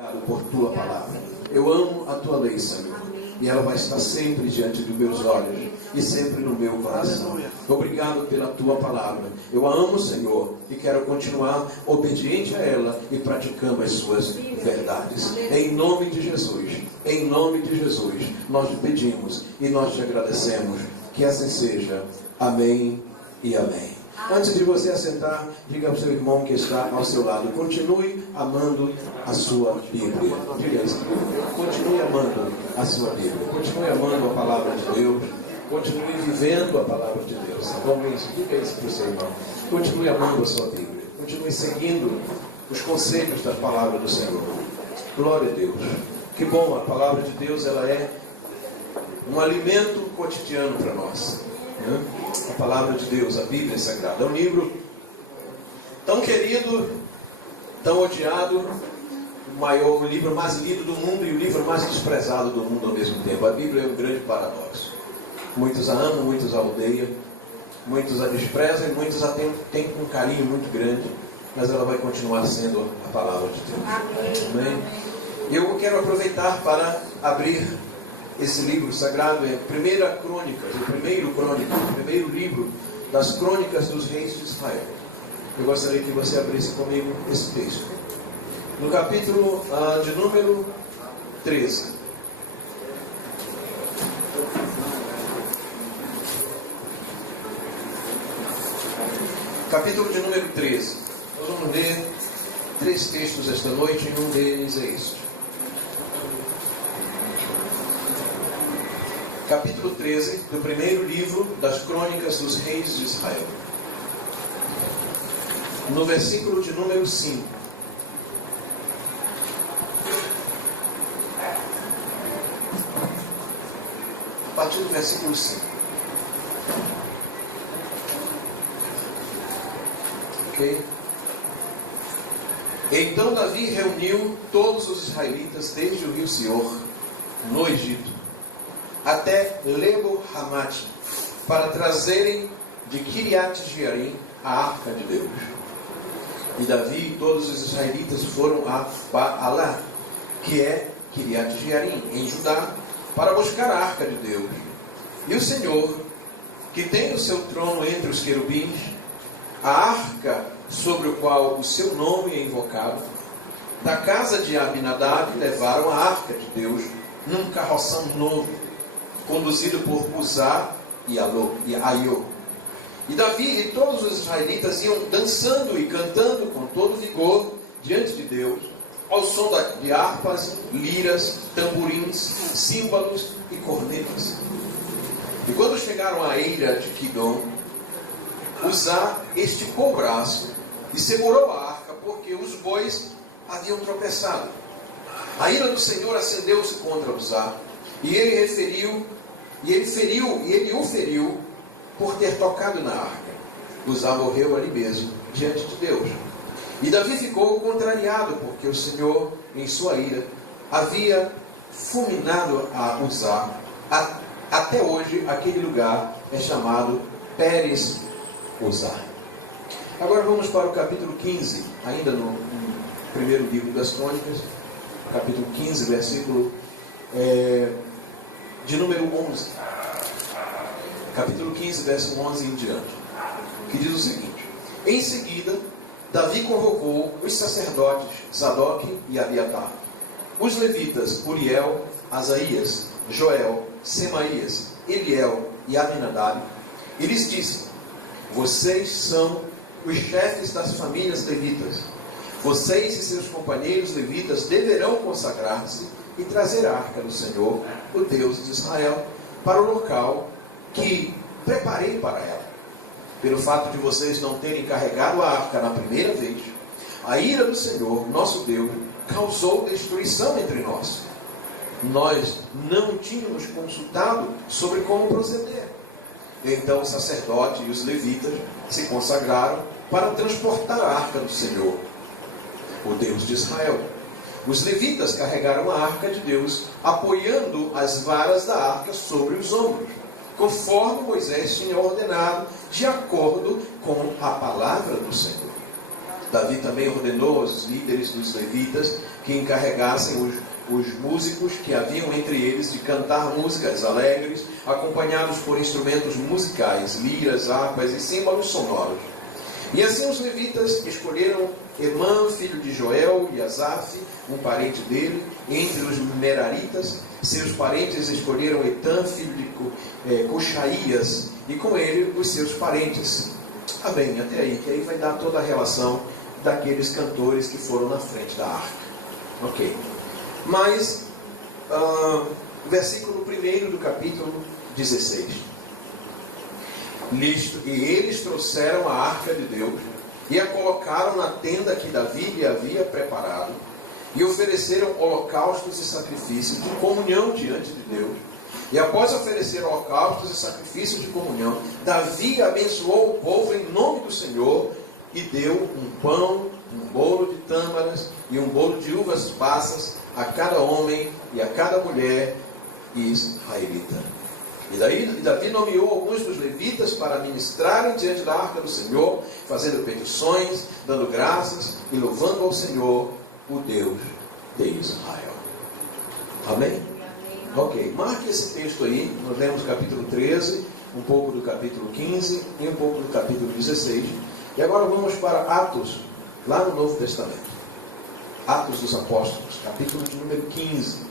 Obrigado por tua palavra. Eu amo a tua lei, Senhor. E ela vai estar sempre diante dos meus olhos e sempre no meu coração. Obrigado pela tua palavra. Eu a amo, Senhor, e quero continuar obediente a ela e praticando as suas verdades. Em nome de Jesus, nós pedimos e nós te agradecemos. Que assim seja. Amém e amém. Antes de você assentar, diga ao seu irmão que está ao seu lado: continue amando a sua Bíblia. Diga isso. Continue amando a sua Bíblia. Continue amando a palavra de Deus. Continue vivendo a palavra de Deus. Vamos isso. Diga isso para o seu irmão. Continue amando a sua Bíblia. Continue seguindo os conselhos da palavra do Senhor. Glória a Deus. Que bom, a palavra de Deus, ela é um alimento cotidiano para nós. A palavra de Deus, a Bíblia Sagrada, é um livro tão querido, tão odiado, o livro mais lido do mundo e o livro mais desprezado do mundo ao mesmo tempo. A Bíblia é um grande paradoxo. Muitos a amam, muitos a odeiam, muitos a desprezam e muitos a têm um carinho muito grande, mas ela vai continuar sendo a palavra de Deus. Amém? Eu quero aproveitar para abrir esse livro sagrado. É o primeiro livro das crônicas dos reis de Israel. Eu gostaria que você abrisse comigo esse texto. No capítulo de número 13. Capítulo de número 13. Nós vamos ler 3 textos esta noite e um deles é este. Capítulo 13 do primeiro livro das crônicas dos reis de Israel. No versículo de número 5. A partir do versículo 5. Ok? Então Davi reuniu todos os israelitas desde o rio Sior, no Egito, até Lebo-Hamate, para trazerem de Kiriat-Jearim a arca de Deus. E Davi e todos os israelitas foram a Baalá, que é Kiriat-Jearim, em Judá, para buscar a arca de Deus. E o Senhor, que tem o seu trono entre os querubins, a arca sobre o qual o seu nome é invocado, da casa de Abinadab levaram a arca de Deus num carroção novo, conduzido por Uzá e Aiô. E Davi e todos os israelitas iam dançando e cantando com todo vigor diante de Deus, ao som de harpas, liras, tamborins, símbolos e cornetas. E quando chegaram à eira de Quidom, Uzá esticou o braço e segurou a arca, porque os bois haviam tropeçado. A ira do Senhor acendeu-se contra Uzá, e ele o feriu por ter tocado na arca. Uzá morreu ali mesmo, diante de Deus. E Davi ficou contrariado, porque o Senhor, em sua ira, havia fulminado a Uzá. Até hoje, aquele lugar é chamado Pérez Uzá. Agora vamos para o capítulo 15, ainda no primeiro livro das crônicas, capítulo 15, versículo de número 11. Capítulo 15, verso 11 em diante, que diz o seguinte: em seguida, Davi convocou os sacerdotes Zadoque e Abiatar, os levitas Uriel, Asaías, Joel, Semaías, Eliel e Abinadab, e lhes disse: vocês são os chefes das famílias levitas. Vocês e seus companheiros levitas deverão consagrar-se e trazer a arca do Senhor, o Deus de Israel, para o local que preparei para ela. Pelo fato de vocês não terem carregado a arca na primeira vez, a ira do Senhor, nosso Deus, causou destruição entre nós. Nós não tínhamos consultado sobre como proceder. Então o sacerdote e os levitas se consagraram para transportar a arca do Senhor, o Deus de Israel. Os levitas carregaram a arca de Deus, apoiando as varas da arca sobre os ombros, conforme Moisés tinha ordenado, de acordo com a palavra do Senhor. Davi também ordenou aos líderes dos levitas que encarregassem os músicos que haviam entre eles de cantar músicas alegres, acompanhados por instrumentos musicais, liras, harpas e símbolos sonoros. E assim os levitas escolheram Emã, filho de Joel, e Asaf, um parente dele, entre os Meraritas. Seus parentes escolheram Etã, filho de Coxaías, e com ele os seus parentes. Bem, até aí, que aí vai dar toda a relação daqueles cantores que foram na frente da arca. Ok. Mas, versículo 1 do capítulo 16. E eles trouxeram a arca de Deus e a colocaram na tenda que Davi lhe havia preparado e ofereceram holocaustos e sacrifícios de comunhão diante de Deus. E após oferecer holocaustos e sacrifícios de comunhão, Davi abençoou o povo em nome do Senhor e deu um pão, um bolo de tâmaras e um bolo de uvas passas a cada homem e a cada mulher israelita. E Davi nomeou alguns dos levitas para ministrarem diante da arca do Senhor, fazendo petições, dando graças e louvando ao Senhor, o Deus de Israel. Amém? Ok, marque esse texto aí. Nós lemos capítulo 13, um pouco do capítulo 15 e um pouco do capítulo 16. E agora vamos para Atos, lá no Novo Testamento. Atos dos Apóstolos, capítulo de número 15.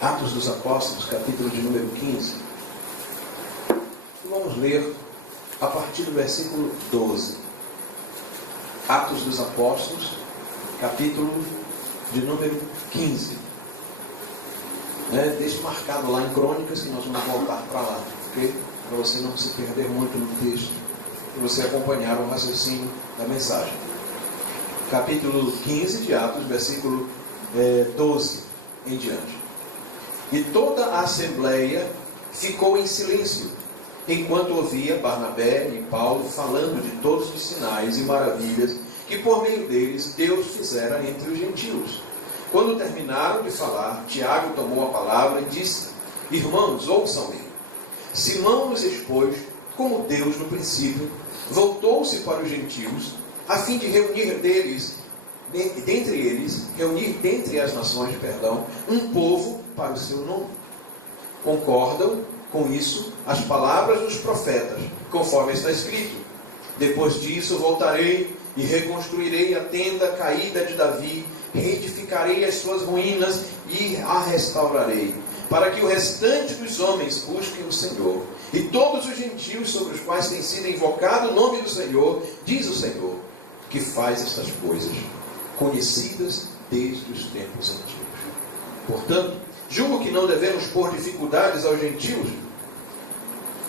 Atos dos Apóstolos, capítulo de número 15. E vamos ler a partir do versículo 12. Atos dos Apóstolos, capítulo de número 15. Deixe marcado lá em Crônicas, que nós vamos voltar para lá, ok? Para você não se perder muito no texto, e você acompanhar o raciocínio da mensagem. Capítulo 15 de Atos, versículo 12 em diante. E toda a assembleia ficou em silêncio, enquanto ouvia Barnabé e Paulo falando de todos os sinais e maravilhas que por meio deles Deus fizera entre os gentios. Quando terminaram de falar, Tiago tomou a palavra e disse: Irmãos, ouçam-me. Simão nos expôs como Deus no princípio voltou-se para os gentios, a fim de reunir dentre as nações, um povo para o seu nome. Concordam com isso as palavras dos profetas, conforme está escrito: depois disso voltarei e reconstruirei a tenda caída de Davi, reedificarei as suas ruínas e a restaurarei, para que o restante dos homens busquem o Senhor, e todos os gentios sobre os quais tem sido invocado o nome do Senhor, diz o Senhor, que faz estas coisas, conhecidas desde os tempos antigos. Portanto, julgo que não devemos pôr dificuldades aos gentios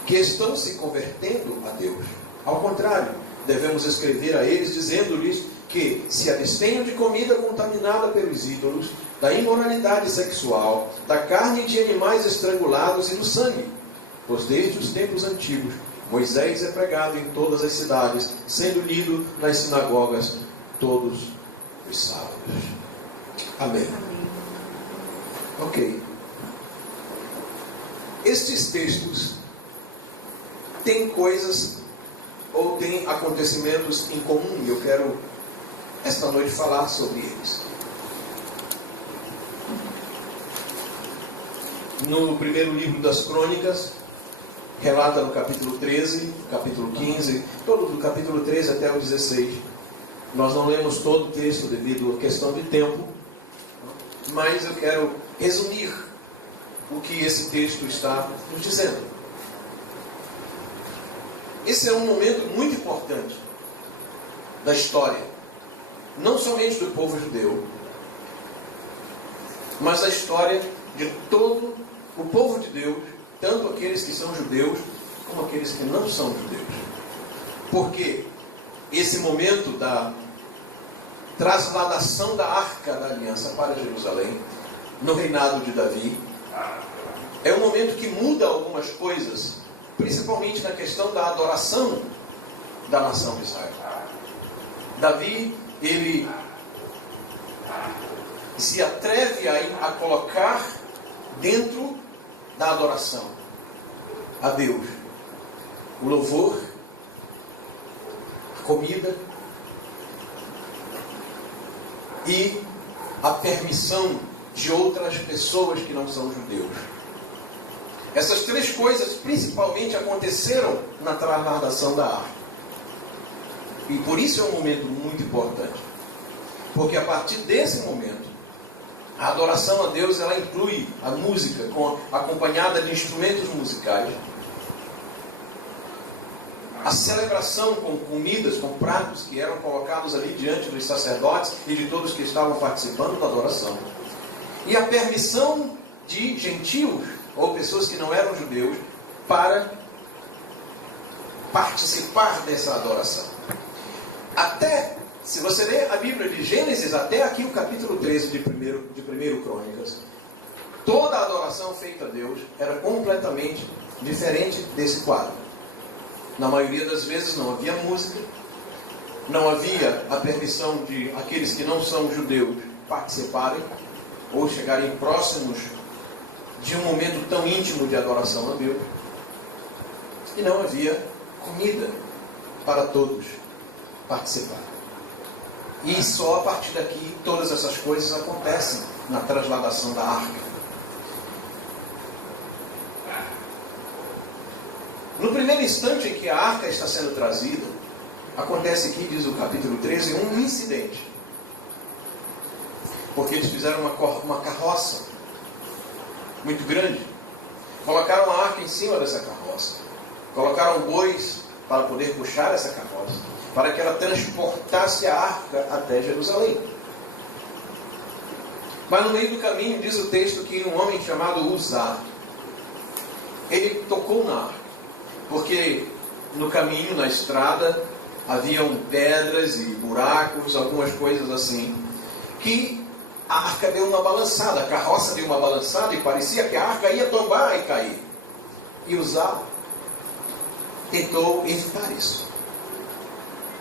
que estão se convertendo a Deus. Ao contrário, devemos escrever a eles, dizendo-lhes que se abstenham de comida contaminada pelos ídolos, da imoralidade sexual, da carne de animais estrangulados e do sangue. Pois desde os tempos antigos, Moisés é pregado em todas as cidades, sendo lido nas sinagogas todos os sábados. Amém. Ok. Estes textos têm coisas ou têm acontecimentos em comum, e eu quero esta noite falar sobre eles. No primeiro livro das Crônicas, relata no capítulo 13, capítulo 15, todo do capítulo 13 até o 16. Nós não lemos todo o texto devido à questão de tempo, mas eu quero resumir o que esse texto está nos dizendo. Esse é um momento muito importante da história, não somente do povo judeu, mas da história de todo o povo de Deus, tanto aqueles que são judeus, como aqueles que não são judeus. Porque esse momento da trasladação da Arca da Aliança para Jerusalém, no reinado de Davi, é um momento que muda algumas coisas, principalmente na questão da adoração da nação de Israel. Davi, ele se atreve a colocar dentro da adoração a Deus o louvor, comida e a permissão de outras pessoas que não são judeus. Essas três coisas principalmente aconteceram na trasladação da arca. E por isso é um momento muito importante. Porque a partir desse momento, a adoração a Deus, ela inclui a música acompanhada de instrumentos musicais, a celebração com comidas, com pratos que eram colocados ali diante dos sacerdotes e de todos que estavam participando da adoração, e a permissão de gentios ou pessoas que não eram judeus para participar dessa adoração. Até, se você ler a Bíblia de Gênesis até aqui o capítulo 13 de 1 Crônicas, toda a adoração feita a Deus era completamente diferente desse quadro. Na maioria das vezes não havia música, não havia a permissão de aqueles que não são judeus participarem ou chegarem próximos de um momento tão íntimo de adoração a Deus. E não havia comida para todos participar. E só a partir daqui todas essas coisas acontecem na trasladação da arca. No primeiro instante em que a arca está sendo trazida, acontece aqui, diz o capítulo 13, um incidente. Porque eles fizeram uma carroça muito grande. Colocaram a arca em cima dessa carroça. Colocaram bois para poder puxar essa carroça, para que ela transportasse a arca até Jerusalém. Mas no meio do caminho, diz o texto que um homem chamado Uzá, ele tocou na arca. Porque no caminho, na estrada, haviam pedras e buracos, algumas coisas assim, que a arca deu uma balançada, a carroça deu uma balançada e parecia que a arca ia tombar e cair. E Uzá tentou evitar isso.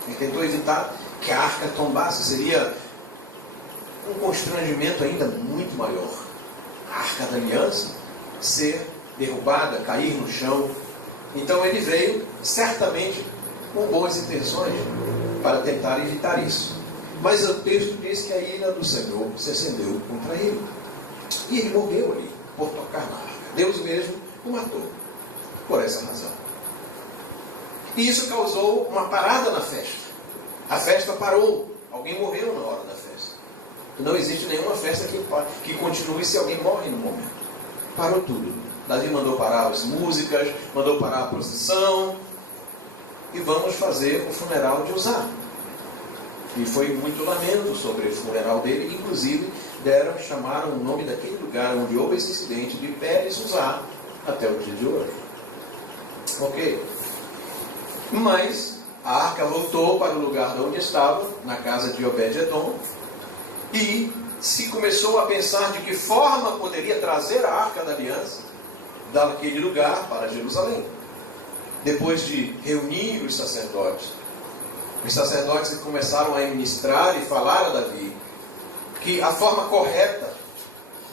Ele tentou evitar que a arca tombasse, seria um constrangimento ainda muito maior. A arca da aliança ser derrubada, cair no chão. Então ele veio, certamente, com boas intenções, para tentar evitar isso. Mas o texto diz que a ira do Senhor se acendeu contra ele. E ele morreu ali, por tocar na arca. Deus mesmo o matou, por essa razão. E isso causou uma parada na festa. A festa parou. Alguém morreu na hora da festa. Não existe nenhuma festa que continue se alguém morre no momento. Parou tudo. Davi mandou parar as músicas, mandou parar a procissão, e vamos fazer o funeral de Uzá. E foi muito lamento sobre o funeral dele, inclusive chamaram o nome daquele lugar onde houve esse incidente de Pérez Uzá até o dia de hoje. Ok? Mas a arca voltou para o lugar onde estava, na casa de Obed-Edom, e se começou a pensar de que forma poderia trazer a arca da aliança daquele lugar para Jerusalém. Depois de reunir os sacerdotes começaram a ministrar e falar a Davi que a forma correta,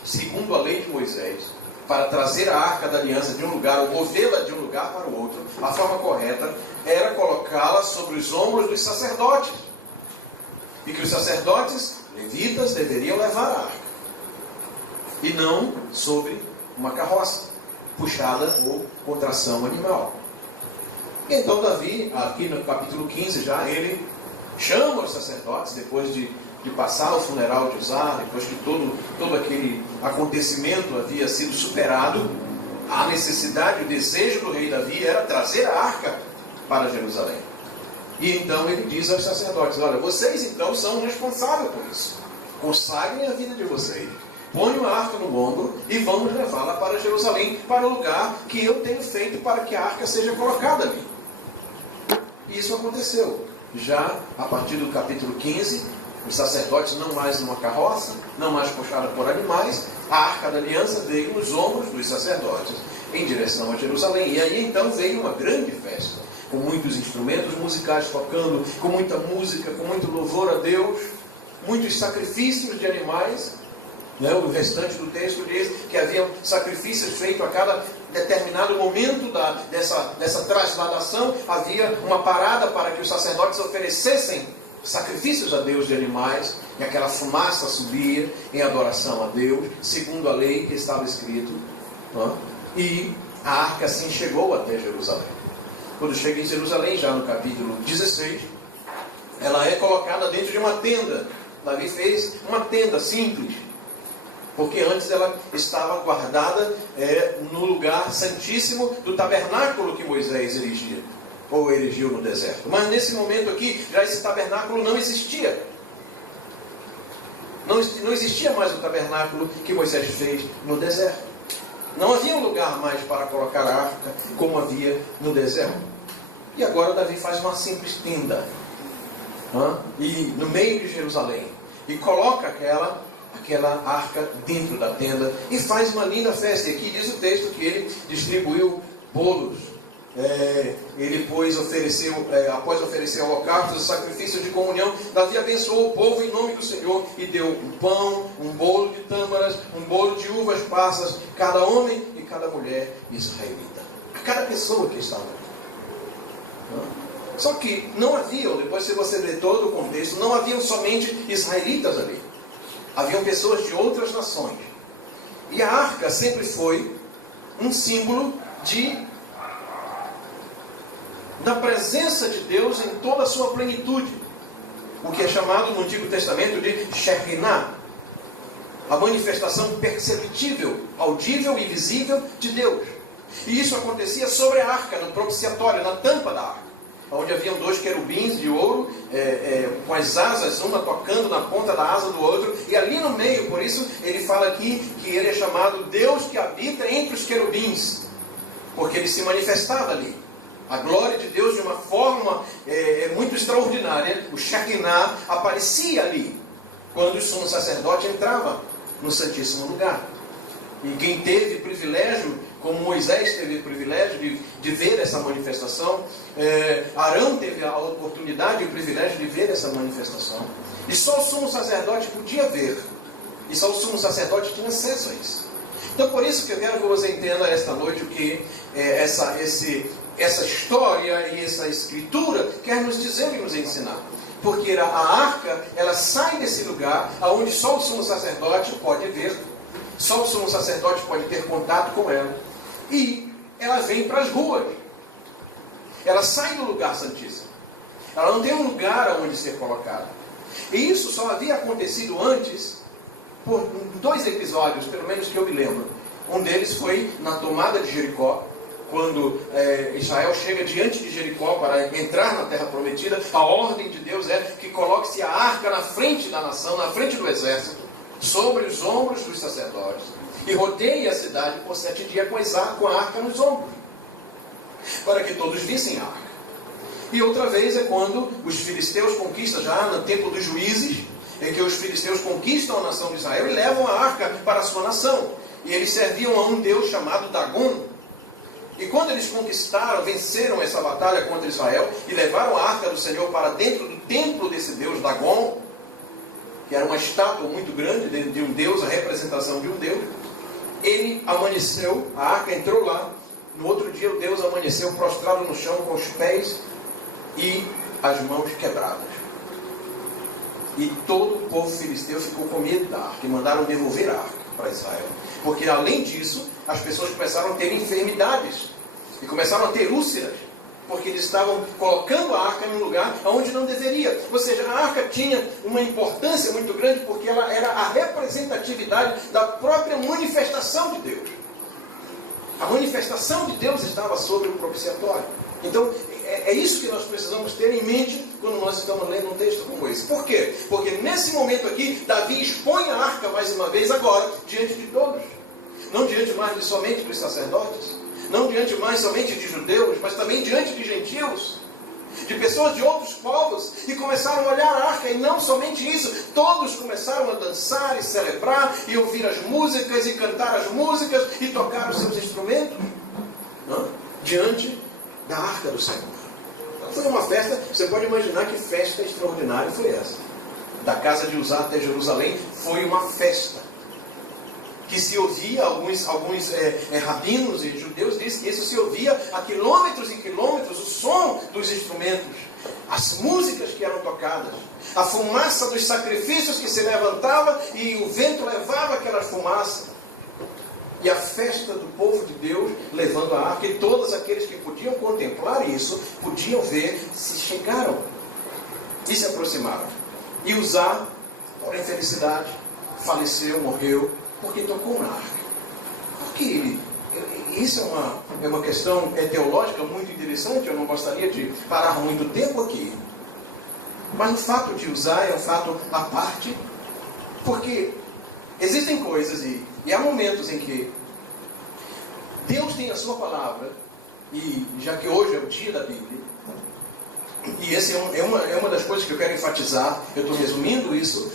segundo a lei de Moisés, para trazer a arca da aliança de um lugar, ou movê-la de um lugar para o outro, a forma correta era colocá-la sobre os ombros dos sacerdotes. E que os sacerdotes levitas deveriam levar a arca. E não sobre uma carroça puxada ou com tração animal. Então Davi, aqui no capítulo 15 já, ele chama os sacerdotes, depois de passar o funeral de Uzá, depois que todo aquele acontecimento havia sido superado, a necessidade, o desejo do rei Davi era trazer a arca para Jerusalém. E então ele diz aos sacerdotes: olha, vocês então são responsáveis por isso. Consagrem a vida de vocês. Ponham a arca no ombro e vamos levá-la para Jerusalém, para o lugar que eu tenho feito para que a arca seja colocada ali. E isso aconteceu. Já a partir do capítulo 15, os sacerdotes não mais numa carroça, não mais puxada por animais, a arca da aliança veio nos ombros dos sacerdotes, em direção a Jerusalém. E aí então veio uma grande festa, com muitos instrumentos musicais tocando, com muita música, com muito louvor a Deus, muitos sacrifícios de animais. O restante do texto diz que haviam sacrifícios feitos a cada determinado momento dessa trasladação. Havia uma parada para que os sacerdotes oferecessem sacrifícios a Deus de animais, e aquela fumaça subia em adoração a Deus, segundo a lei que estava escrito. E a arca assim chegou até Jerusalém. Quando chega em Jerusalém, já no capítulo 16, ela é colocada dentro de uma tenda. Davi fez uma tenda simples, porque antes ela estava guardada no lugar santíssimo do tabernáculo que Moisés erigia, ou erigiu no deserto. Mas nesse momento aqui, já esse tabernáculo não existia. Não existia mais o tabernáculo que Moisés fez no deserto. Não havia um lugar mais para colocar a arca como havia no deserto. E agora Davi faz uma simples tenda, e no meio de Jerusalém, e coloca aquela arca dentro da tenda e faz uma linda festa. E aqui diz o texto que ele distribuiu bolos. Ele, pois, após oferecer holocaustos e sacrifícios de comunhão, Davi abençoou o povo em nome do Senhor e deu um pão, um bolo de tâmaras, um bolo de uvas passas, cada homem e cada mulher israelita, a cada pessoa que estava ali. Só que não haviam, depois se você ler todo o contexto, não haviam somente israelitas ali. Haviam pessoas de outras nações. E a arca sempre foi um símbolo da presença de Deus em toda a sua plenitude. O que é chamado no Antigo Testamento de Shekinah. A manifestação perceptível, audível e visível de Deus. E isso acontecia sobre a arca, no propiciatório, na tampa da arca, onde haviam 2 querubins de ouro, com as asas, uma tocando na ponta da asa do outro, e ali no meio, por isso ele fala aqui que ele é chamado Deus que habita entre os querubins, porque ele se manifestava ali. A glória de Deus de uma forma muito extraordinária, o Shekinah aparecia ali, quando o sumo sacerdote entrava no Santíssimo Lugar. E quem teve privilégio, como Moisés teve o privilégio de ver essa manifestação, Arão teve a oportunidade e o privilégio de ver essa manifestação. E só o sumo sacerdote podia ver. E só o sumo sacerdote tinha acesso a isso. Então, por isso que eu quero que você entenda esta noite o que essa história e essa escritura quer nos dizer e nos ensinar. Porque a arca, ela sai desse lugar onde só o sumo sacerdote pode ver. Só o sumo sacerdote pode ter contato com ela. E ela vem para as ruas. Ela sai do lugar santíssimo. Ela não tem um lugar onde ser colocada. E isso só havia acontecido antes, por 2 episódios, pelo menos que eu me lembro. Um deles foi na tomada de Jericó, quando Israel chega diante de Jericó para entrar na terra prometida. A ordem de Deus é que coloque-se a arca na frente da nação, na frente do exército, sobre os ombros dos sacerdotes, e rodeie a cidade por 7 dias com a arca nos ombros, para que todos vissem a arca. E outra vez é quando os filisteus conquistam, já no tempo dos juízes, é que os filisteus conquistam a nação de Israel e levam a arca para a sua nação. E eles serviam a um deus chamado Dagon. E quando eles conquistaram, venceram essa batalha contra Israel e levaram a arca do Senhor para dentro do templo desse deus Dagon, que era uma estátua muito grande de um deus, a representação de um deus, ele amanheceu, a arca entrou lá. No outro dia o Deus amanheceu prostrado no chão com os pés e as mãos quebradas. E todo o povo filisteu ficou com medo da arca e mandaram devolver a arca para Israel. Porque além disso, as pessoas começaram a ter enfermidades e começaram a ter úlceras, porque eles estavam colocando a arca num lugar onde não deveria. Ou seja, a arca tinha uma importância muito grande, porque ela era a representatividade da própria manifestação de Deus. A manifestação de Deus estava sobre o propiciatório. Então, é isso que nós precisamos ter em mente quando nós estamos lendo um texto como esse. Por quê? Porque nesse momento aqui, Davi expõe a arca mais uma vez agora, diante de todos. Não diante mais de somente dos sacerdotes, não diante mais somente de judeus, mas também diante de gentios, de pessoas de outros povos, e começaram a olhar a arca, e não somente isso, todos começaram a dançar e celebrar, e ouvir as músicas, e cantar as músicas, e tocar os seus instrumentos, diante da arca do Senhor. Então foi uma festa, você pode imaginar que festa extraordinária foi essa. Da casa de Uzá até Jerusalém foi uma festa. que se ouvia, alguns rabinos e judeus dizem que isso se ouvia a quilômetros e quilômetros, o som dos instrumentos, as músicas que eram tocadas, a fumaça dos sacrifícios que se levantava e o vento levava aquela fumaça. E a festa do povo de Deus levando a arca, e todos aqueles que podiam contemplar isso, podiam ver, se chegaram e se aproximaram. E Uzá, por infelicidade, faleceu, morreu, porque tocou na arca. Porque ele... Isso é uma questão teológica muito interessante, eu não gostaria de parar muito tempo aqui. Mas o fato de Uzá é um fato à parte, porque existem coisas e há momentos em que Deus tem a sua palavra, e já que hoje é o dia da Bíblia, e essa é uma das coisas que eu quero enfatizar, eu estou resumindo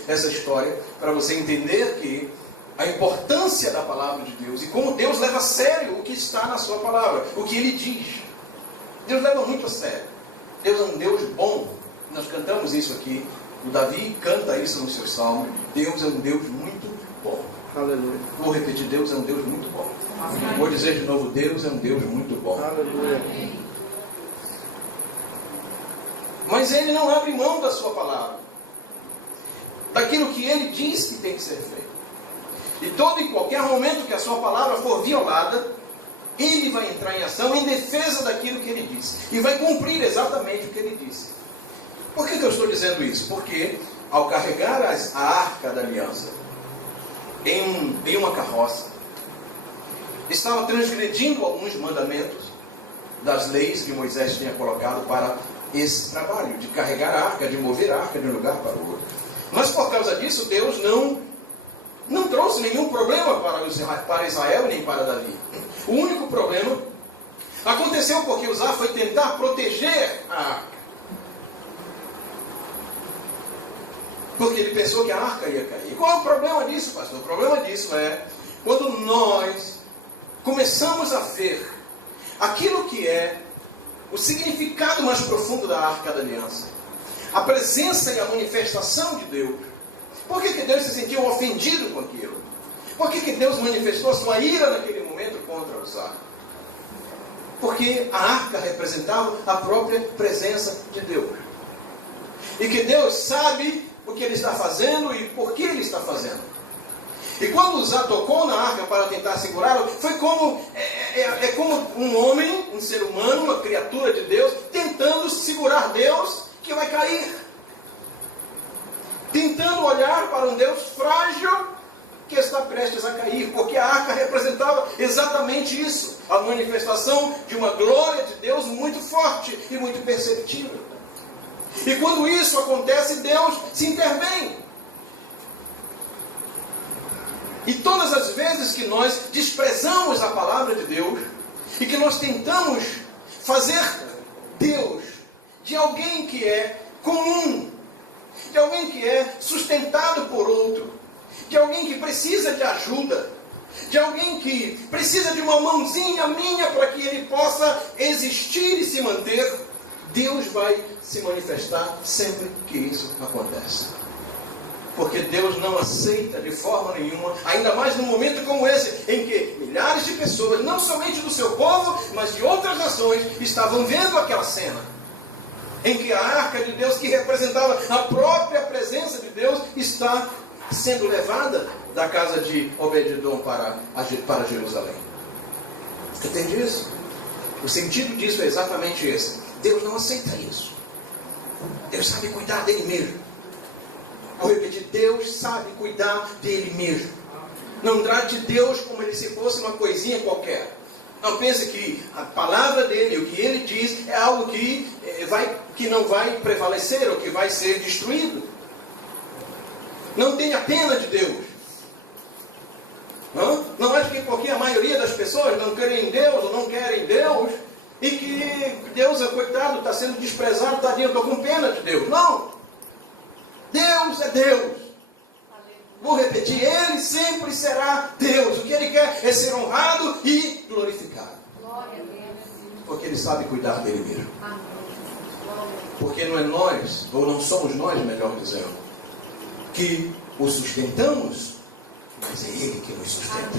essa história, para você entender que a importância da palavra de Deus e como Deus leva a sério o que está na sua palavra, o que Ele diz. Deus leva muito a sério. Deus é um Deus bom. Nós cantamos isso aqui. O Davi canta isso no seu salmo. Deus é um Deus muito bom. Aleluia. Vou repetir, Deus é um Deus muito bom. Amém. Vou dizer de novo, Deus é um Deus muito bom. Aleluia. Mas Ele não abre mão da sua palavra, daquilo que Ele diz que tem que ser feito. E todo e qualquer momento que a sua palavra for violada, Ele vai entrar em ação em defesa daquilo que Ele disse. E vai cumprir exatamente o que Ele disse. Por que eu estou dizendo isso? Porque ao carregar a arca da aliança em uma carroça, estava transgredindo alguns mandamentos das leis que Moisés tinha colocado para esse trabalho, de carregar a arca, de mover a arca de um lugar para o outro. Mas por causa disso, Deus não trouxe nenhum problema para Israel nem para Davi. O único problema aconteceu porque Uzá foi tentar proteger a arca. Porque ele pensou que a arca ia cair. E qual é o problema disso, pastor? O problema disso é quando nós começamos a ver aquilo que é o significado mais profundo da arca da aliança, a presença e a manifestação de Deus. Por que Deus se sentiu ofendido com aquilo? Por que Deus manifestou a sua ira naquele momento contra Uzá? Porque a arca representava a própria presença de Deus. E que Deus sabe o que Ele está fazendo e por que Ele está fazendo. E quando Uzá tocou na arca para tentar segurá-lo, foi como um homem, um ser humano, uma criatura de Deus, tentando segurar Deus que vai cair. Tentando olhar para um Deus frágil que está prestes a cair, porque a arca representava exatamente isso, a manifestação de uma glória de Deus muito forte e muito perceptível. E quando isso acontece, Deus se intervém. E todas as vezes que nós desprezamos a palavra de Deus, e que nós tentamos fazer Deus de alguém que é comum, de alguém que é sustentado por outro, de alguém que precisa de ajuda, de alguém que precisa de uma mãozinha minha para que ele possa existir e se manter, Deus vai se manifestar sempre que isso acontece. Porque Deus não aceita de forma nenhuma, ainda mais num momento como esse, em que milhares de pessoas, não somente do seu povo, mas de outras nações, estavam vendo aquela cena, em que a arca de Deus, que representava a própria presença de Deus, está sendo levada da casa de Obed-edom para Jerusalém. Entende isso? O sentido disso é exatamente esse. Deus não aceita isso. Deus sabe cuidar dele mesmo. Vou repetir, Deus sabe cuidar dele mesmo. Não trate Deus como se fosse uma coisinha qualquer. Não pense que a palavra dele, o que ele diz, é algo que não vai prevalecer ou que vai ser destruído. Não tenha pena de Deus. Não acho que porque a maioria das pessoas não querem Deus ou não querem Deus, e que Deus, coitado, está sendo desprezado, tadinho, estou com pena de Deus. Não! Deus é Deus. Vou repetir, Ele sempre será Deus. O que Ele quer é ser honrado e glorificado. Porque Ele sabe cuidar dele mesmo. Porque não é nós, ou não somos nós, melhor dizendo, que o sustentamos, mas mas é Ele que nos sustenta.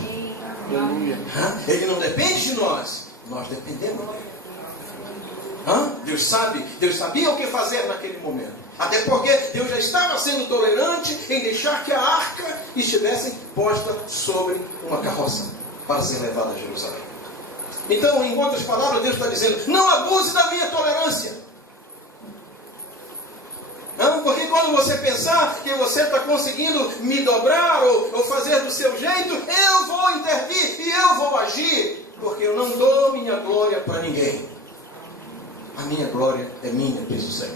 Aleluia. Ele não depende de nós, nós dependemos dele. Deus sabia o que fazer naquele momento. Até porque Deus já estava sendo tolerante em deixar que a arca estivesse posta sobre uma carroça para ser levada a Jerusalém. Então, em outras palavras, Deus está dizendo: não abuse da minha tolerância. Porque quando você pensar que você está conseguindo me dobrar ou fazer do seu jeito, eu vou intervir e eu vou agir, porque eu não dou minha glória para ninguém. A minha glória é minha, diz o Senhor.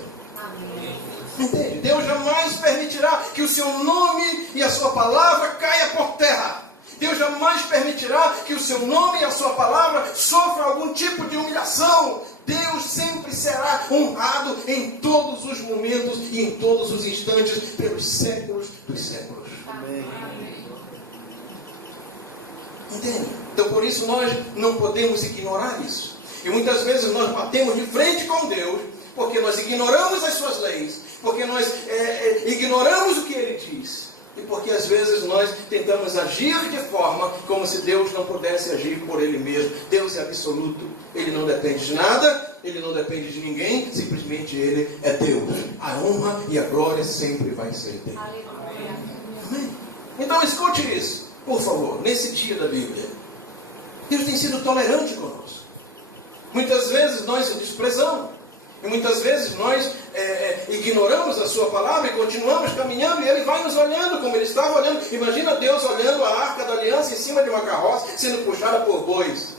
Entende? Deus jamais permitirá que o seu nome e a sua palavra caia por terra. Deus jamais permitirá que o seu nome e a sua palavra sofram algum tipo de humilhação. Deus sempre será honrado em todos os momentos e em todos os instantes, pelos séculos dos séculos. Amém. Entende? Então por isso nós não podemos ignorar isso. E muitas vezes nós batemos de frente com Deus, porque nós ignoramos as suas leis, porque nós ignoramos o que Ele diz. E porque às vezes nós tentamos agir de forma como se Deus não pudesse agir por Ele mesmo. Deus é absoluto, Ele não depende de nada, Ele não depende de ninguém, simplesmente Ele é Deus. A honra e a glória sempre vai ser dele. Amém? Então escute isso, por favor, nesse dia da Bíblia. Deus tem sido tolerante conosco. Muitas vezes nós o desprezamos. E muitas vezes nós ignoramos a sua palavra e continuamos caminhando, e Ele vai nos olhando como Ele estava olhando. Imagina Deus olhando a arca da aliança em cima de uma carroça sendo puxada por bois.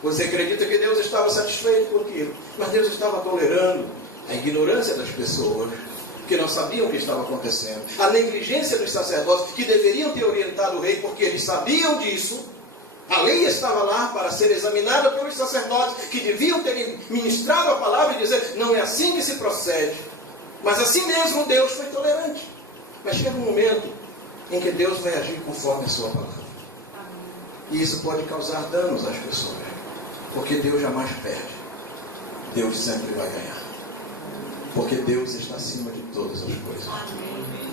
Você acredita que Deus estava satisfeito com aquilo? Mas Deus estava tolerando a ignorância das pessoas, que não sabiam o que estava acontecendo. A negligência dos sacerdotes, que deveriam ter orientado o rei, porque eles sabiam disso. A lei estava lá para ser examinada pelos sacerdotes, que deviam ter ministrado a palavra e dizer: não é assim que se procede. Mas assim mesmo Deus foi tolerante. Mas chega um momento em que Deus vai agir conforme a sua palavra. E isso pode causar danos às pessoas, porque Deus jamais perde. Deus sempre vai ganhar. Porque Deus está acima de todas as coisas.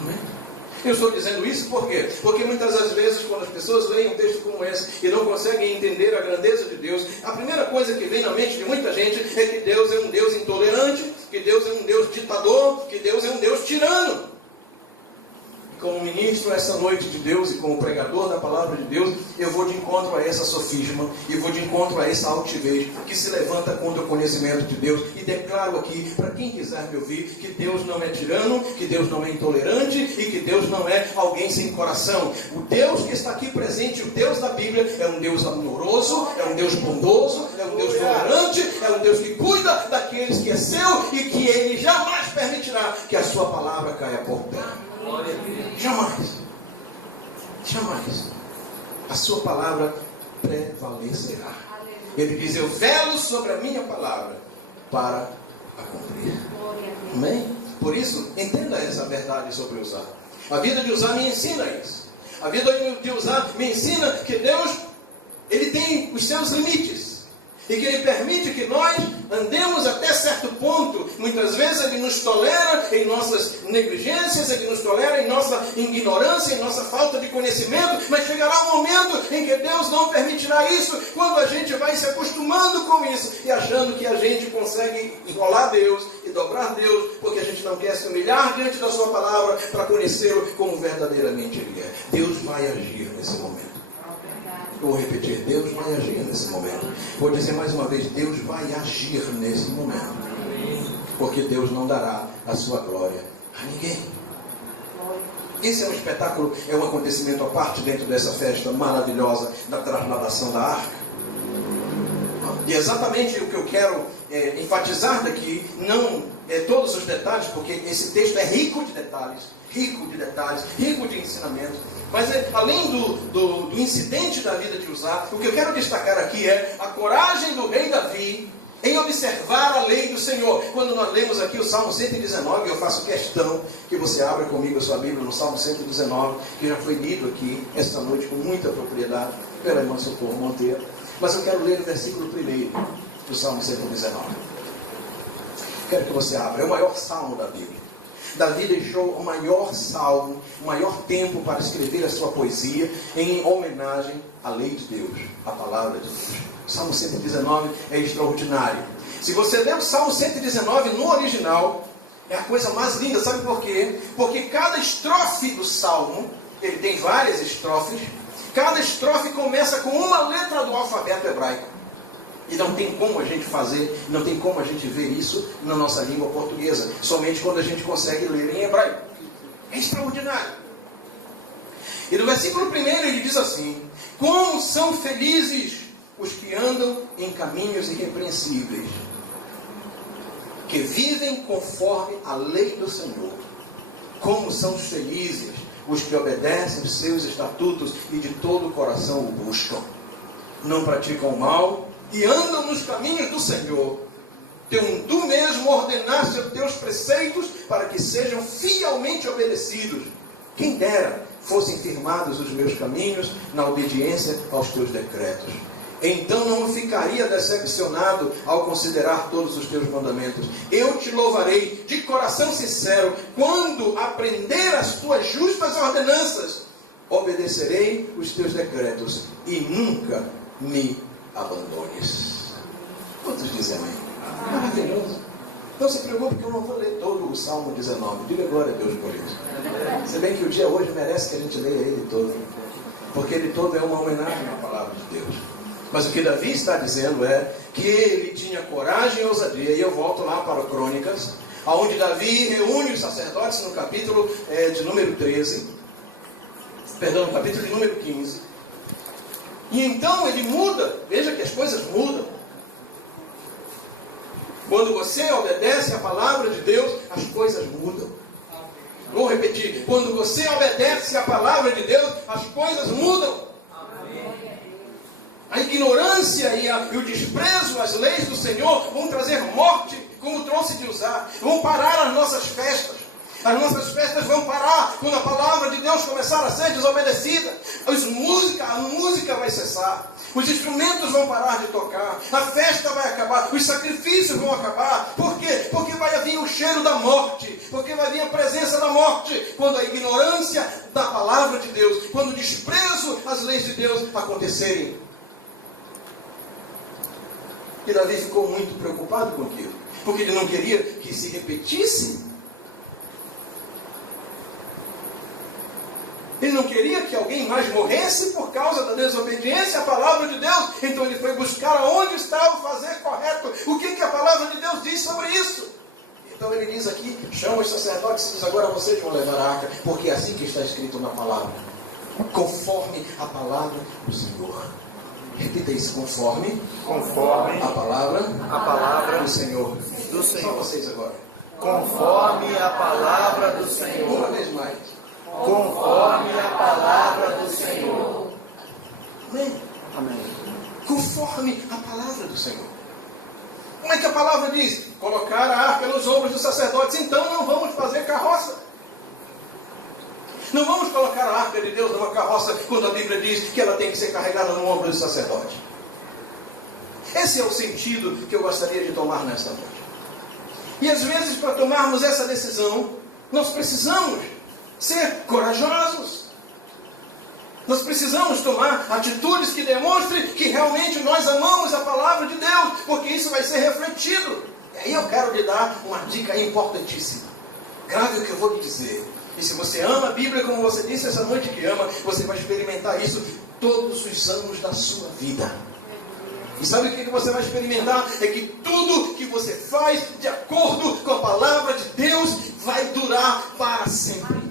Amém? Eu estou dizendo isso por quê? Porque muitas das vezes, quando as pessoas leem um texto como esse e não conseguem entender a grandeza de Deus, a primeira coisa que vem na mente de muita gente é que Deus é um Deus intolerante, que Deus é um Deus ditador, que Deus é um Deus tirano. Como ministro essa noite de Deus e como pregador da palavra de Deus, eu vou de encontro a essa sofisma e vou de encontro a essa altivez que se levanta contra o conhecimento de Deus, e declaro aqui, para quem quiser me ouvir, que Deus não é tirano, que Deus não é intolerante e que Deus não é alguém sem coração. O Deus que está aqui presente, o Deus da Bíblia, é um Deus amoroso, é um Deus bondoso, é um Deus tolerante, é um Deus que cuida daqueles que é seu e que Ele jamais permitirá que a sua palavra caia por terra. Jamais. Jamais. A sua palavra prevalecerá. Ele diz: eu velo sobre a minha palavra para a cumprir. Amém? Por isso, entenda essa verdade sobre Uzá. A vida de Uzá me ensina isso. A vida de Uzá me ensina que Deus, Ele tem os seus limites. E que Ele permite que nós andemos até certo ponto. Muitas vezes Ele nos tolera em nossas negligências, Ele nos tolera em nossa ignorância, em nossa falta de conhecimento. Mas chegará um momento em que Deus não permitirá isso, quando a gente vai se acostumando com isso e achando que a gente consegue enrolar Deus e dobrar Deus, porque a gente não quer se humilhar diante da sua palavra para conhecê-lo como verdadeiramente Ele é. Deus vai agir nesse momento. Vou repetir: Deus vai agir nesse momento. Vou dizer mais uma vez: Deus vai agir nesse momento. Porque Deus não dará a sua glória a ninguém. Esse é um espetáculo, é um acontecimento à parte dentro dessa festa maravilhosa da trasladação da arca. E exatamente o que eu quero enfatizar daqui, não todos os detalhes, porque esse texto é rico de detalhes, rico de ensinamento. Mas além do incidente da vida de Uzá, o que eu quero destacar aqui é a coragem do rei Davi em observar a lei do Senhor. Quando nós lemos aqui o Salmo 119, eu faço questão que você abra comigo a sua Bíblia no Salmo 119, que já foi lido aqui esta noite com muita propriedade pela irmã Socorro Monteiro. Mas eu quero ler o versículo 1 do Salmo 119. Quero que você abra, é o maior salmo da Bíblia. Davi deixou o maior salmo, o maior tempo para escrever a sua poesia em homenagem à lei de Deus, à palavra de Deus. O Salmo 119 é extraordinário. Se você ler o Salmo 119 no original, é a coisa mais linda. Sabe por quê? Porque cada estrofe do Salmo, ele tem várias estrofes, cada estrofe começa com uma letra do alfabeto hebraico. E não tem como a gente fazer, não tem como a gente ver isso na nossa língua portuguesa. Somente quando a gente consegue ler em hebraico. É extraordinário. E no versículo 1 ele diz assim: como são felizes os que andam em caminhos irrepreensíveis, que vivem conforme a lei do Senhor. Como são felizes os que obedecem os seus estatutos e de todo o coração o buscam. Não praticam o mal e andam nos caminhos do Senhor. Tu mesmo ordenaste os teus preceitos para que sejam fielmente obedecidos. Quem dera fossem firmados os meus caminhos na obediência aos teus decretos. Então não ficaria decepcionado ao considerar todos os teus mandamentos. Eu te louvarei de coração sincero quando aprender as tuas justas ordenanças. Obedecerei os teus decretos e nunca me abandones. Quantos dizem amém? Maravilhoso. Não se preocupe que eu não vou ler todo o Salmo 19. Diga glória a Deus por isso. Se bem que o dia hoje merece que a gente leia ele todo. Porque ele todo é uma homenagem à palavra de Deus. Mas o que Davi está dizendo é que ele tinha coragem e ousadia. E eu volto lá para o Crônicas, onde Davi reúne os sacerdotes no capítulo de número 13. Perdão, no capítulo de número 15. E então ele muda. Veja que as coisas mudam. Quando você obedece à palavra de Deus, as coisas mudam. Vou repetir. Quando você obedece à palavra de Deus, as coisas mudam. A ignorância e o desprezo às leis do Senhor vão trazer morte, como trouxe de usar. Vão parar as nossas festas. As nossas festas vão parar quando a palavra de Deus começar a ser desobedecida. A música vai cessar. Os instrumentos vão parar de tocar. A festa vai acabar. Os sacrifícios vão acabar. Por quê? Porque vai vir o cheiro da morte. Porque vai vir a presença da morte. Quando a ignorância da palavra de Deus, quando o desprezo às leis de Deus acontecerem. E Davi ficou muito preocupado com aquilo. Porque ele não queria que se repetisse. Ele não queria que alguém mais morresse por causa da desobediência à palavra de Deus. Então ele foi buscar onde estava o fazer correto. O que a palavra de Deus diz sobre isso? Então ele diz aqui, chama os sacerdotes e diz, agora vocês vão levar a arca. Porque é assim que está escrito na palavra. Conforme a palavra do Senhor. Repita isso, conforme a palavra do Senhor. Só vocês agora. Conforme a palavra do Senhor. Uma vez mais. Conforme a palavra do Senhor. Amém? Amém. Conforme a palavra do Senhor. Como é que a palavra diz? Colocar a arca nos ombros dos sacerdotes. Então não vamos fazer carroça. Não vamos colocar a arca de Deus numa carroça quando a Bíblia diz que ela tem que ser carregada no ombro do sacerdote. Esse é o sentido que eu gostaria de tomar nesta noite. E às vezes, para tomarmos essa decisão, nós precisamos ser corajosos. Nós precisamos tomar atitudes que demonstrem que realmente nós amamos a palavra de Deus, porque isso vai ser refletido. E aí eu quero lhe dar uma dica importantíssima. Grave o que eu vou lhe dizer. E se você ama a Bíblia, como você disse essa noite que ama, você vai experimentar isso todos os anos da sua vida. E sabe o que você vai experimentar? É que tudo que você faz de acordo com a palavra de Deus vai durar para sempre.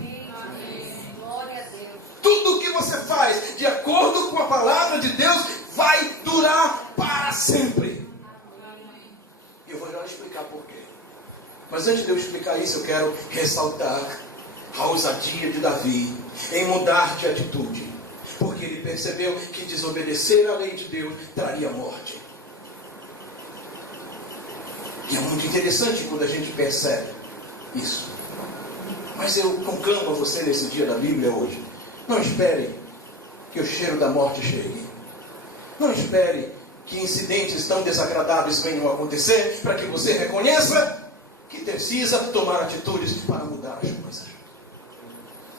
Tudo que você faz de acordo com a palavra de Deus vai durar para sempre. E eu vou já explicar por quê. Mas antes de eu explicar isso, eu quero ressaltar a ousadia de Davi em mudar de atitude. Porque ele percebeu que desobedecer à lei de Deus traria morte. E é muito interessante quando a gente percebe isso. Mas eu conclamo a você nesse dia da Bíblia hoje. Não espere que o cheiro da morte chegue. Não espere que incidentes tão desagradáveis venham a acontecer para que você reconheça que precisa tomar atitudes para mudar as coisas.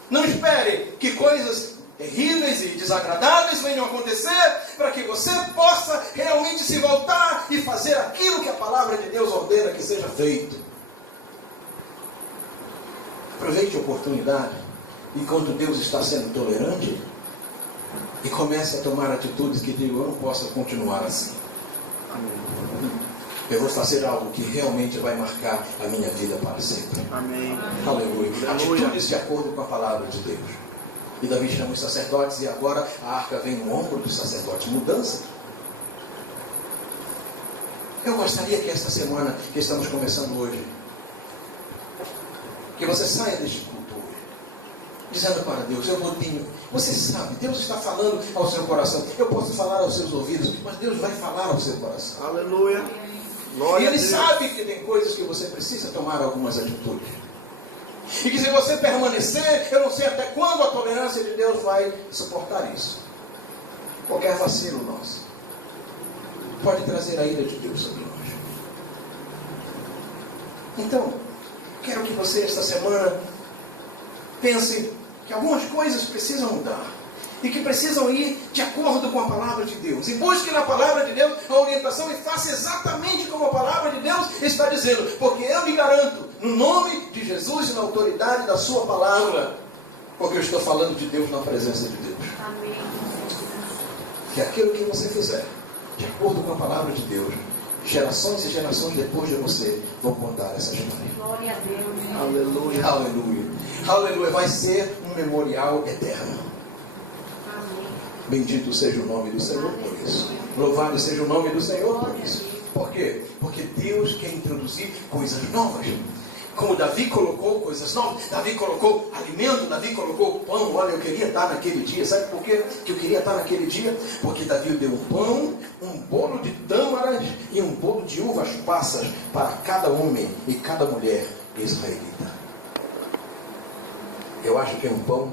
Não espere que coisas terríveis e desagradáveis venham a acontecer para que você possa realmente se voltar e fazer aquilo que a palavra de Deus ordena que seja feito. Aproveite a oportunidade enquanto Deus está sendo tolerante e comece a tomar atitudes que digam: eu não posso continuar assim. Eu vou fazer algo que realmente vai marcar a minha vida para sempre. Amém. Aleluia. Atitudes de acordo com a palavra de Deus. E Davi chama os sacerdotes, e agora a arca vem no ombro dos sacerdotes. Mudança. Eu gostaria que esta semana que estamos começando hoje, que você saia deste culto hoje, dizendo para Deus: eu vou ter. Você sabe, Deus está falando ao seu coração. Eu posso falar aos seus ouvidos, mas Deus vai falar ao seu coração. Aleluia. E Ele sabe que tem coisas que você precisa tomar algumas atitudes. E que se você permanecer, eu não sei até quando a tolerância de Deus vai suportar isso. Qualquer vacilo nosso pode trazer a ira de Deus sobre nós. Então, quero que você esta semana pense que algumas coisas precisam mudar. E que precisam ir de acordo com a palavra de Deus. E busque na palavra de Deus a orientação e faça exatamente como a palavra de Deus está dizendo. Porque eu lhe garanto, no nome de Jesus e na autoridade da sua palavra, porque eu estou falando de Deus na presença de Deus. Amém. Que aquilo que você fizer, de acordo com a palavra de Deus, gerações e gerações depois de você vão contar essa história. Glória a Deus. Aleluia. Aleluia. Aleluia. Vai ser um memorial eterno. Bendito seja o nome do Senhor por isso. Louvado seja o nome do Senhor por isso. Por quê? Porque Deus quer introduzir coisas novas. Como Davi colocou coisas novas. Davi colocou alimento, Davi colocou pão. Olha, eu queria estar naquele dia. Sabe por quê que eu queria estar naquele dia? Porque Davi deu um pão, um bolo de tâmaras e um bolo de uvas passas para cada homem e cada mulher israelita. Eu acho que um pão,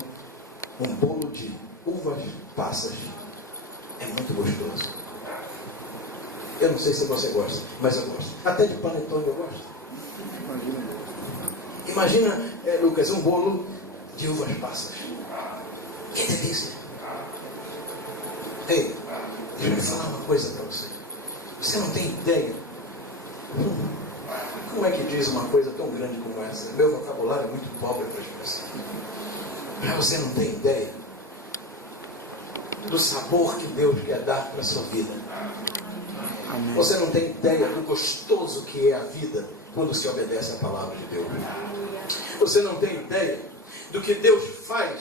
um bolo de uvas passas é muito gostoso. Eu não sei se você gosta, mas eu gosto. Até de panetone eu gosto. Imagina, Lucas, um bolo de uvas passas. Que delícia. Ei, deixa eu falar uma coisa para você. Você não tem ideia. Como é que diz uma coisa tão grande como essa? Meu vocabulário é muito pobre para expressar. Mas você não tem ideia do sabor que Deus quer dar para a sua vida. Amém. Você não tem ideia do gostoso que é a vida quando se obedece à palavra de Deus. Você não tem ideia do que Deus faz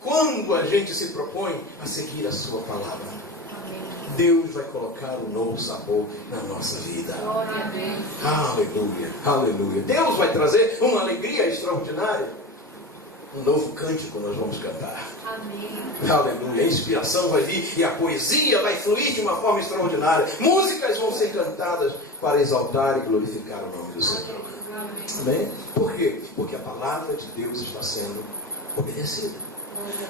quando a gente se propõe a seguir a sua palavra. Deus vai colocar um novo sabor na nossa vida. Aleluia, aleluia. Deus vai trazer uma alegria extraordinária. Um novo cântico nós vamos cantar. Amém. Aleluia. A inspiração vai vir e a poesia vai fluir de uma forma extraordinária. Músicas vão ser cantadas para exaltar e glorificar o nome do Senhor. Amém? Por quê? Porque a palavra de Deus está sendo obedecida.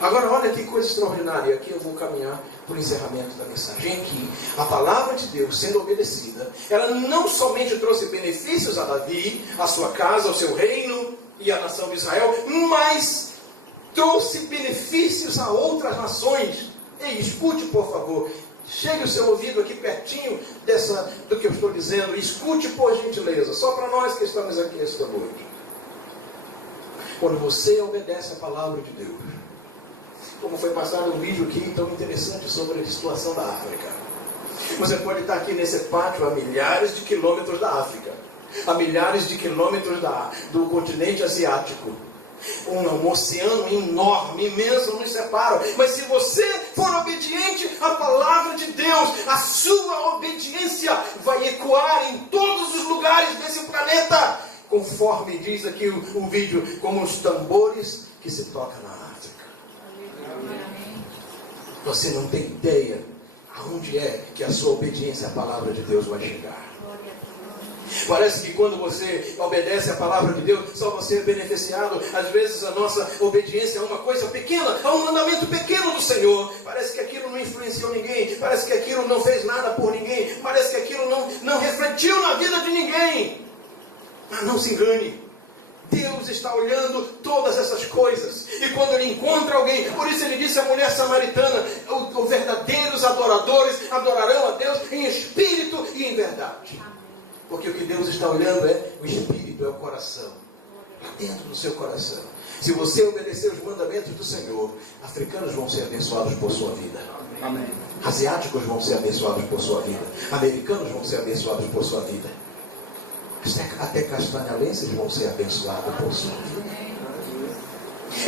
Agora olha que coisa extraordinária. E aqui eu vou caminhar para o encerramento da mensagem. Aqui, a palavra de Deus sendo obedecida, ela não somente trouxe benefícios a Davi, a sua casa, ao seu reino e à nação de Israel, mas trouxe benefícios a outras nações. Ei, escute por favor, chegue o seu ouvido aqui pertinho do que eu estou dizendo, escute por gentileza, só para nós que estamos aqui esta noite. Quando você obedece a palavra de Deus, como foi passado um vídeo aqui tão interessante sobre a situação da África, você pode estar aqui nesse pátio a milhares de quilômetros da África, a milhares de quilômetros do continente asiático. Um oceano enorme, imenso nos separa. Mas se você for obediente à palavra de Deus, a sua obediência vai ecoar em todos os lugares desse planeta, conforme diz aqui o vídeo, como os tambores que se tocam na África. Você não tem ideia aonde é que a sua obediência à palavra de Deus vai chegar. Parece que quando você obedece a palavra de Deus, só você é beneficiado. Às vezes a nossa obediência é uma coisa pequena, a um mandamento pequeno do Senhor. Parece que aquilo não influenciou ninguém, parece que aquilo não fez nada por ninguém, parece que aquilo não refletiu na vida de ninguém. Mas não se engane. Deus está olhando todas essas coisas. E quando Ele encontra alguém, por isso Ele disse à mulher samaritana, os verdadeiros adoradores adorarão a Deus em espírito e em verdade. Porque o que Deus está olhando é o espírito, é o coração. Lá dentro do seu coração. Se você obedecer os mandamentos do Senhor, africanos vão ser abençoados por sua vida. Amém. Asiáticos vão ser abençoados por sua vida. Americanos vão ser abençoados por sua vida. Até castanhalenses vão ser abençoados por sua vida.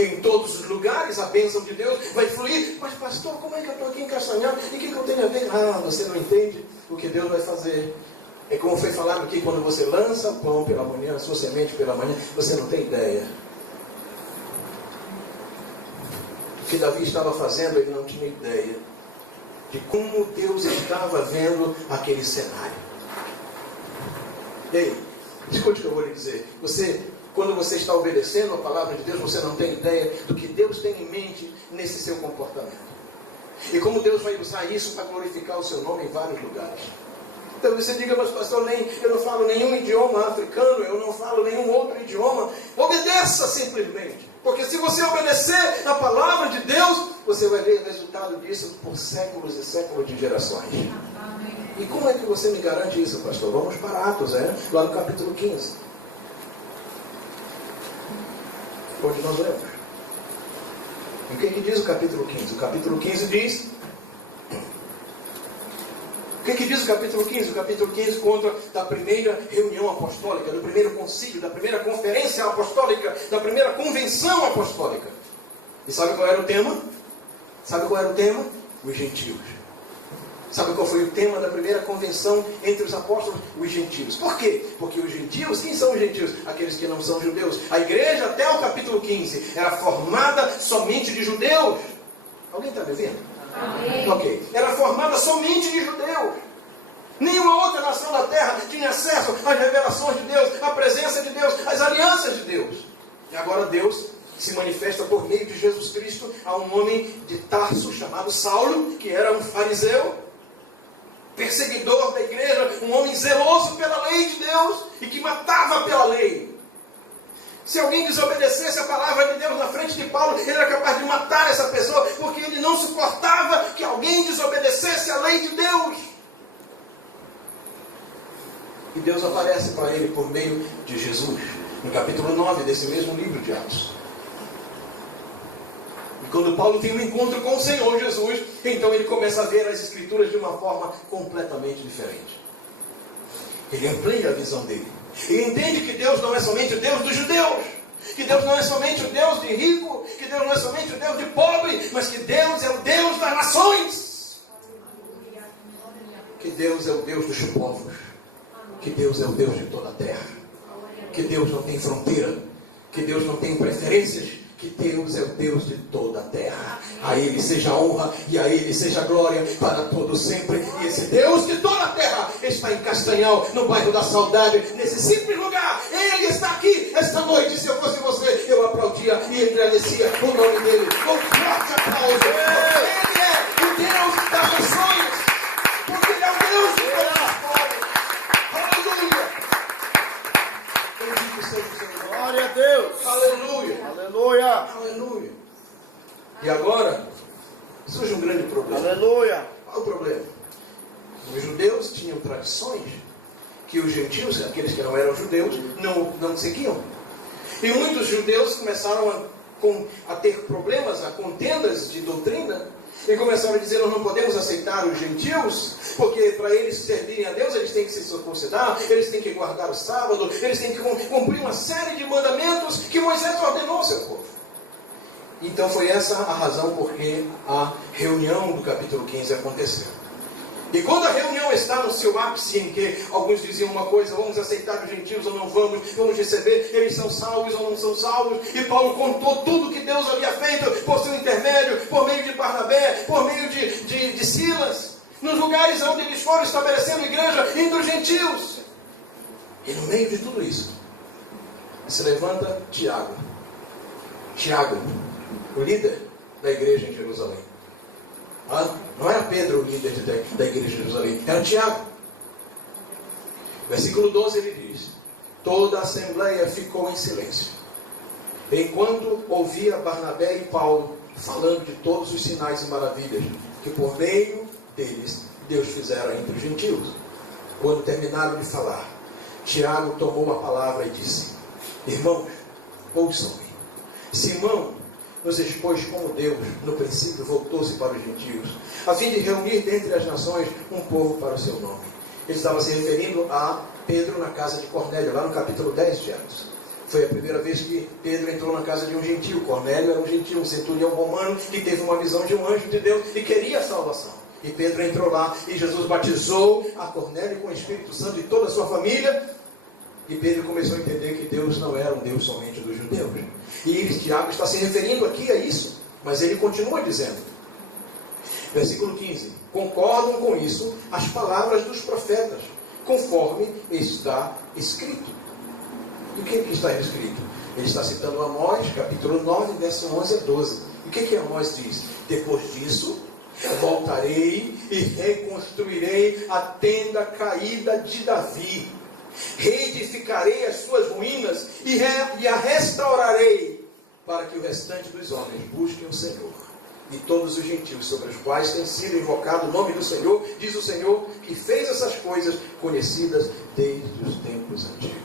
Em todos os lugares a bênção de Deus vai fluir. Mas pastor, como é que eu estou aqui em Castanhal? E o que eu tenho a ver? Ah, você não entende o que Deus vai fazer. É como foi falado aqui, quando você lança o pão pela manhã, a sua semente pela manhã, você não tem ideia. O que Davi estava fazendo, ele não tinha ideia de como Deus estava vendo aquele cenário. E aí, escute o que eu vou lhe dizer. Quando você está obedecendo a palavra de Deus, você não tem ideia do que Deus tem em mente nesse seu comportamento. E como Deus vai usar isso para glorificar o seu nome em vários lugares. Então você diga, mas pastor, eu não falo nenhum idioma africano, eu não falo nenhum outro idioma. Obedeça simplesmente. Porque se você obedecer a palavra de Deus, você vai ver o resultado disso por séculos e séculos de gerações. E como é que você me garante isso, pastor? Vamos para Atos, lá no capítulo 15. Onde nós lemos. O que diz o capítulo 15? O capítulo 15 diz... O que diz o capítulo 15? O capítulo 15 conta da primeira reunião apostólica, do primeiro concílio, da primeira conferência apostólica, da primeira convenção apostólica. E sabe qual era o tema? Sabe qual era o tema? Os gentios. Sabe qual foi o tema da primeira convenção entre os apóstolos? Os gentios. Por quê? Porque os gentios, quem são os gentios? Aqueles que não são judeus. A igreja, até o capítulo 15, era formada somente de judeus. Alguém está me ouvindo? Amém. Ok. Era formada somente de judeus. Nenhuma outra nação da terra tinha acesso às revelações de Deus, à presença de Deus, às alianças de Deus. E agora Deus se manifesta por meio de Jesus Cristo a um homem de Tarso chamado Saulo, que era um fariseu, perseguidor da igreja, um homem zeloso pela lei de Deus e que matava pela lei. Se alguém desobedecesse a palavra de Deus na frente de Paulo, ele era capaz de matar essa pessoa, porque ele não suportava que alguém desobedecesse a lei de Deus. E Deus aparece para ele por meio de Jesus, no capítulo 9 desse mesmo livro de Atos. E quando Paulo tem um encontro com o Senhor Jesus, então ele começa a ver as Escrituras de uma forma completamente diferente. Ele amplia a visão dele. E entende que Deus não é somente o Deus dos judeus, que Deus não é somente o Deus de rico, que Deus não é somente o Deus de pobre, mas que Deus é o Deus das nações, que Deus é o Deus dos povos, que Deus é o Deus de toda a terra, que Deus não tem fronteira, que Deus não tem preferências, que Deus é o Deus de toda a terra. A Ele seja a honra e a Ele seja a glória para todo sempre. E esse Deus de toda a terra está em Castanhal, no bairro da Saudade, nesse simples lugar. Ele está aqui esta noite. Se eu fosse você, eu aplaudia e agradecia o nome dele. Com forte aplauso. Ele é o Deus das nações, porque Ele é o Deus de todas as povos. Aleluia. Bendito seja o Senhor. Glória a Deus. Aleluia. Aleluia. Aleluia. E agora surge um grande problema. Aleluia. Qual o problema? Os judeus tinham tradições que os gentios, aqueles que não eram judeus, não seguiam. E muitos judeus começaram a ter problemas, a contendas de doutrina, e começaram a dizer: nós não podemos aceitar os gentios, porque para eles servirem a Deus, eles têm que se circuncidar, eles têm que guardar o sábado, eles têm que cumprir uma série de mandamentos que Moisés ordenou ao seu povo. Então foi essa a razão por que a reunião do capítulo 15 aconteceu. E quando a reunião está no seu ápice, em que alguns diziam uma coisa: vamos aceitar os gentios ou não vamos receber, eles são salvos ou não são salvos, e Paulo contou tudo que Deus havia feito por seu intermédio, por meio de Barnabé, por meio de Silas, nos lugares onde eles foram estabelecendo igreja entre os gentios. E no meio de tudo isso, se levanta Tiago, o líder da igreja em Jerusalém. Não era Pedro o líder da igreja de Jerusalém, era Tiago. Versículo 12 ele diz: Toda a assembleia ficou em silêncio, enquanto ouvia Barnabé e Paulo falando de todos os sinais e maravilhas que por meio deles Deus fizera entre os gentios. Quando terminaram de falar, Tiago tomou a palavra e disse: irmãos, ouçam-me. Simão nos expôs como Deus, no princípio, voltou-se para os gentios, a fim de reunir dentre as nações um povo para o seu nome. Ele estava se referindo a Pedro na casa de Cornélio, lá no capítulo 10 de Atos. Foi a primeira vez que Pedro entrou na casa de um gentio. Cornélio era um gentio, um centurião romano, que teve uma visão de um anjo de Deus e queria a salvação. E Pedro entrou lá, e Jesus batizou a Cornélio com o Espírito Santo e toda a sua família. E Pedro começou a entender que Deus não era um Deus somente dos judeus. E Tiago está se referindo aqui a isso, mas ele continua dizendo, versículo 15: concordam com isso as palavras dos profetas, conforme está escrito. E o que está escrito? Ele está citando Amós, capítulo 9, verso 11 a 12. E o que Amós diz? Depois disso, voltarei e reconstruirei a tenda caída de Davi. Reedificarei as suas ruínas e a restaurarei, para que o restante dos homens busquem o Senhor. E todos os gentios sobre os quais tem sido invocado o nome do Senhor, diz o Senhor, que fez essas coisas conhecidas desde os tempos antigos.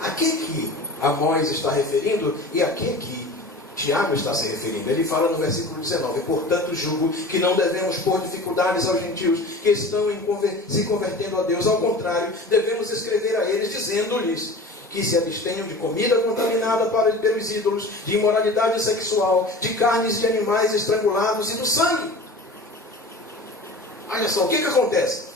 A que Amós está referindo e a que Tiago está se referindo? Ele fala no versículo 19: portanto julgo que não devemos pôr dificuldades aos gentios que estão se convertendo a Deus. Ao contrário, devemos escrever a eles, dizendo-lhes que se abstenham de comida contaminada pelos ídolos, de imoralidade sexual, de carnes de animais estrangulados e do sangue. Olha só, o que acontece?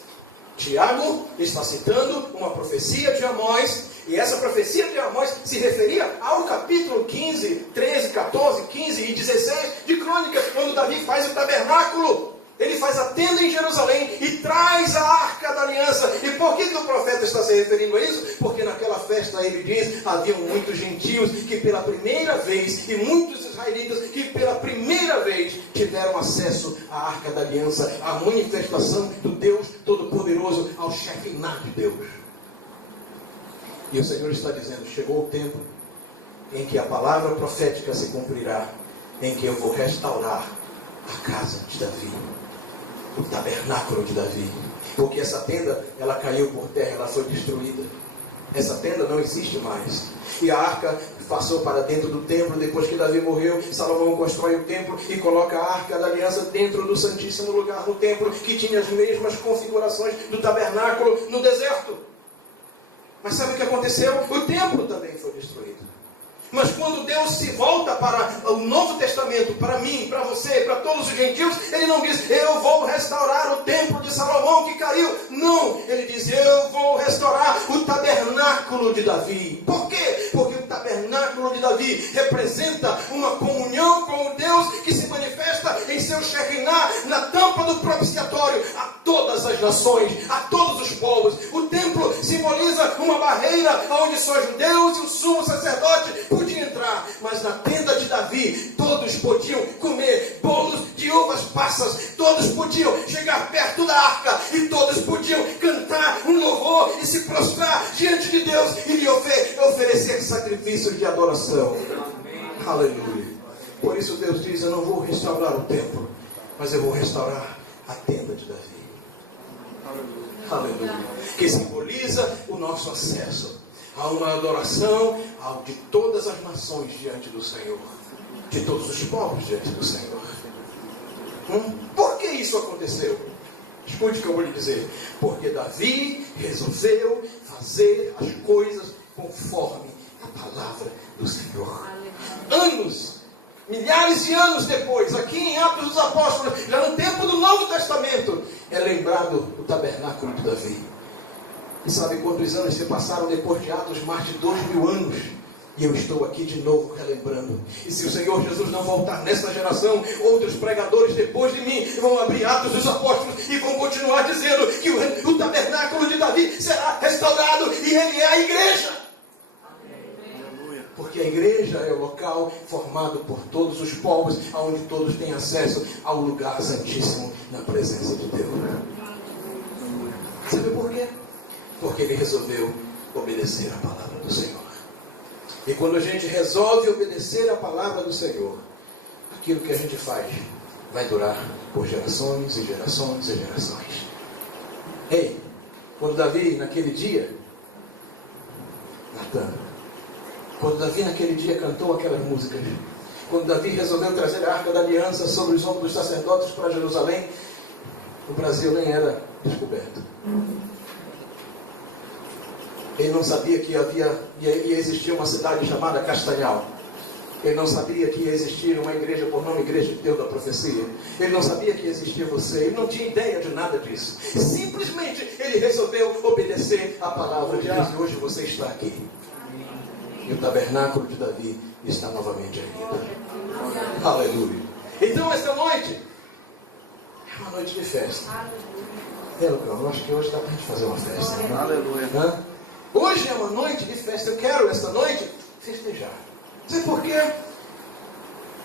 Tiago está citando uma profecia de Amós, e essa profecia de Amós se referia ao capítulo 15, 13, 14, 15 e 16 de Crônicas, quando Davi faz o tabernáculo. Ele faz a tenda em Jerusalém e traz a arca da aliança. E por que o profeta está se referindo a isso? Porque naquela festa, ele diz, haviam muitos gentios que pela primeira vez, e muitos israelitas que pela primeira vez tiveram acesso à arca da aliança, à manifestação do Deus Todo-Poderoso, ao Shekinah de Deus. E o Senhor está dizendo, chegou o tempo em que a palavra profética se cumprirá, em que eu vou restaurar a casa de Davi, o tabernáculo de Davi. Porque essa tenda, ela caiu por terra, ela foi destruída. Essa tenda não existe mais. E a arca passou para dentro do templo. Depois que Davi morreu, Salomão constrói o templo e coloca a arca da aliança dentro do santíssimo lugar no templo, que tinha as mesmas configurações do tabernáculo no deserto. Mas sabe o que aconteceu? O templo também foi destruído. Mas quando Deus se volta para o Novo Testamento, para mim, para você, para todos os gentios, Ele não diz, eu vou restaurar o templo de Salomão que caiu. Não, Ele diz, eu vou restaurar o tabernáculo de Davi. Por quê? Porque o tabernáculo de Davi representa uma comunhão com o Deus que se manifesta em seu Shekinah, na tampa do propiciatório, a todas as nações, a todos os povos. O templo simboliza uma barreira onde só judeus e o sumo sacerdote podiam entrar, mas na tenda de Davi todos podiam comer bolos de uvas passas, todos podiam chegar perto da arca e todos podiam cantar um louvor e se prostrar diante de Deus e lhe oferecer sacrifícios de adoração. Amém. Aleluia. Por isso Deus diz, eu não vou restaurar o templo, mas eu vou restaurar a tenda de Davi. Aleluia. Que simboliza o nosso acesso a uma adoração de todas as nações diante do Senhor, de todos os povos diante do Senhor. Por que isso aconteceu? Escute o que eu vou lhe dizer. Porque Davi resolveu fazer as coisas conforme a palavra do Senhor. Anos, milhares de anos depois, aqui em Atos dos Apóstolos, já no tempo do Novo Testamento, é lembrado o tabernáculo de Davi. E sabe quantos anos se passaram depois de Atos? Mais de 2000 anos. E eu estou aqui de novo relembrando. E se o Senhor Jesus não voltar nesta geração, outros pregadores depois de mim vão abrir Atos dos Apóstolos e vão continuar dizendo que o tabernáculo de Davi será restaurado e ele é a igreja. Amém. Porque a igreja é o local formado por todos os povos, onde todos têm acesso ao lugar santíssimo na presença de Deus. Sabe por quê? Porque ele resolveu obedecer a palavra do Senhor. E quando a gente resolve obedecer a palavra do Senhor, aquilo que a gente faz vai durar por gerações e gerações e gerações. Ei, quando Davi naquele dia, Natan, quando Davi naquele dia cantou aquelas músicas, quando Davi resolveu trazer a Arca da Aliança sobre os ombros dos sacerdotes para Jerusalém, o Brasil nem era descoberto. Ele não sabia que ia existir uma cidade chamada Castanhal. Ele não sabia que ia existir uma igreja por nome Igreja de Deus da Profecia. Ele não sabia que existia você. Ele não tinha ideia de nada disso. Simplesmente ele resolveu obedecer a palavra de Deus. E hoje você está aqui. E o tabernáculo de Davi está novamente erguido. Aleluia. Então esta noite é uma noite de festa. Eu acho que hoje dá para a gente fazer uma festa. Né? Aleluia. Hã? Hoje é uma noite de festa. Eu quero esta noite festejar. Sabe por quê?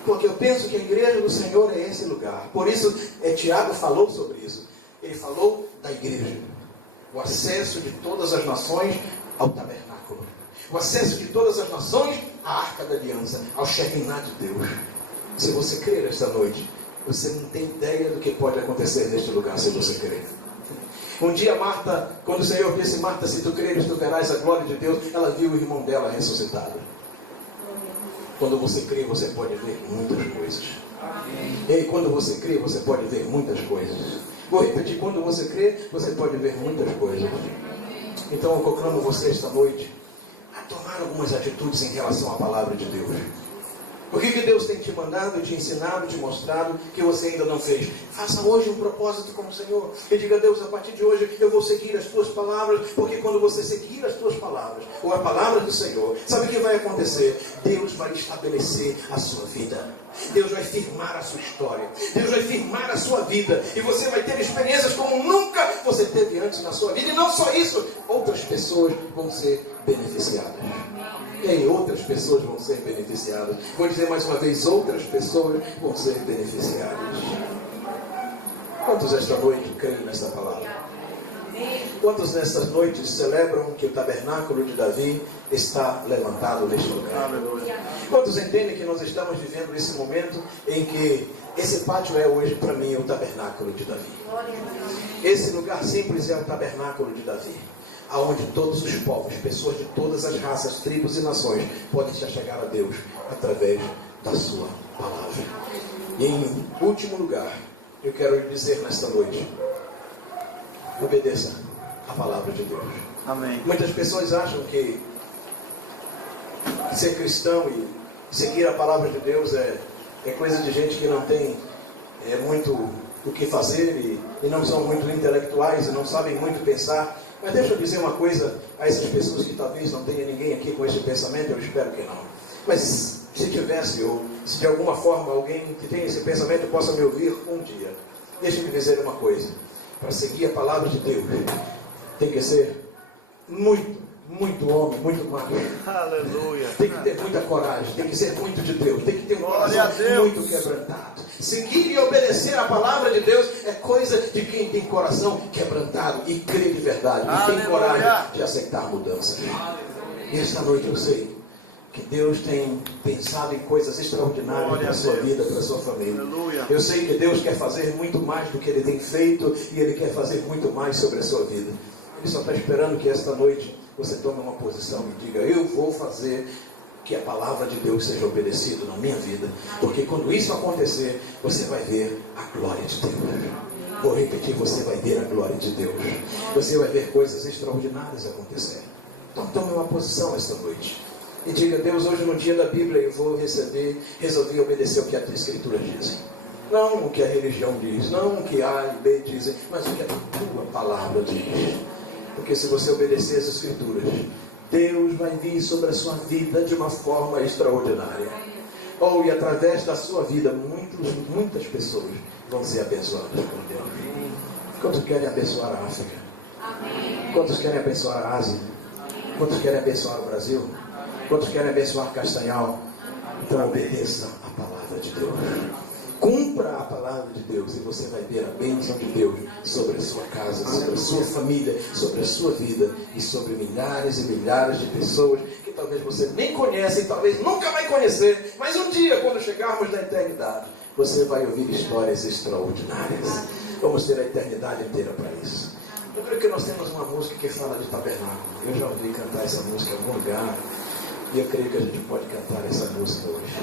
Porque eu penso que a igreja do Senhor é esse lugar. Por isso, Tiago falou sobre isso. Ele falou da igreja. O acesso de todas as nações ao tabernáculo. O acesso de todas as nações à Arca da Aliança, ao Shekinah de Deus. Se você crer esta noite, você não tem ideia do que pode acontecer neste lugar se você crer. Um dia Marta, quando o Senhor disse, Marta, se tu creres, tu verás a glória de Deus, ela viu o irmão dela ressuscitado. Quando você crê, você pode ver muitas coisas. E quando você crê, você pode ver muitas coisas. Vou repetir, quando você crê, você pode ver muitas coisas. Então eu proclamo você esta noite a tomar algumas atitudes em relação à palavra de Deus. O que Deus tem te mandado, te ensinado, te mostrado, que você ainda não fez? Faça hoje um propósito com o Senhor. E diga a Deus, a partir de hoje eu vou seguir as tuas palavras, porque quando você seguir as tuas palavras, ou a palavra do Senhor, sabe o que vai acontecer? Deus vai estabelecer a sua vida. Deus vai firmar a sua história. Deus vai firmar a sua vida. E você vai ter experiências como nunca você teve antes na sua vida. E não só isso, outras pessoas vão ser beneficiadas. E aí outras pessoas vão ser beneficiadas. Vou dizer mais uma vez, outras pessoas vão ser beneficiadas. Quantos esta noite creem nesta palavra? Quantos nestas noites celebram que o tabernáculo de Davi está levantado neste lugar? Quantos entendem que nós estamos vivendo esse momento em que esse pátio é hoje para mim o tabernáculo de Davi? Esse lugar simples é o tabernáculo de Davi, aonde todos os povos, pessoas de todas as raças, tribos e nações podem se achegar a Deus através da sua palavra. E em último lugar, eu quero lhe dizer nesta noite, obedeça a palavra de Deus. Amém. Muitas pessoas acham que ser cristão e seguir a palavra de Deus é coisa de gente que não tem muito o que fazer e não são muito intelectuais e não sabem muito pensar. Mas deixa eu dizer uma coisa a essas pessoas que talvez não tenha ninguém aqui com esse pensamento, eu espero que não. Mas se tivesse, ou se de alguma forma alguém que tem esse pensamento possa me ouvir um dia, deixa eu lhe dizer uma coisa. Para seguir a palavra de Deus, tem que ser muito homem, muito macho. Aleluia. Tem que ter muita coragem, tem que ser muito de Deus, tem que ter um coração muito quebrantado. Seguir e obedecer a palavra de Deus é coisa de quem tem coração quebrantado e crê de verdade, e tem coragem de aceitar mudanças. E esta noite eu sei que Deus tem pensado em coisas extraordinárias para a sua vida, para a sua família. Aleluia. Eu sei que Deus quer fazer muito mais do que Ele tem feito e Ele quer fazer muito mais sobre a sua vida. Ele só está esperando que esta noite você tome uma posição e diga, eu vou fazer que a palavra de Deus seja obedecida na minha vida. Porque quando isso acontecer, você vai ver a glória de Deus. Vou repetir, você vai ver a glória de Deus. Você vai ver coisas extraordinárias acontecerem. Então tome uma posição esta noite. E diga, Deus, hoje no dia da Bíblia eu vou resolvi obedecer o que a Escritura diz. Não o que a religião diz, não o que A e B dizem, mas o que a tua palavra diz. Porque se você obedecer as Escrituras, Deus vai vir sobre a sua vida de uma forma extraordinária. E através da sua vida, muitas pessoas vão ser abençoadas por Deus. Quantos querem abençoar a África? Quantos querem abençoar a Ásia? Quantos querem abençoar o Brasil? Quantos querem abençoar Castanhal? Então obedeça a palavra de Deus. Cumpra a palavra de Deus, e você vai ver a bênção de Deus sobre a sua casa, sobre a sua família, sobre a sua vida e sobre milhares e milhares de pessoas que talvez você nem conhece e talvez nunca vai conhecer, mas um dia, quando chegarmos na eternidade, você vai ouvir histórias extraordinárias. Vamos ter a eternidade inteira para isso. Eu creio que nós temos uma música que fala de tabernáculo. Eu já ouvi cantar essa música em algum lugar, e eu creio que a gente pode cantar essa música hoje.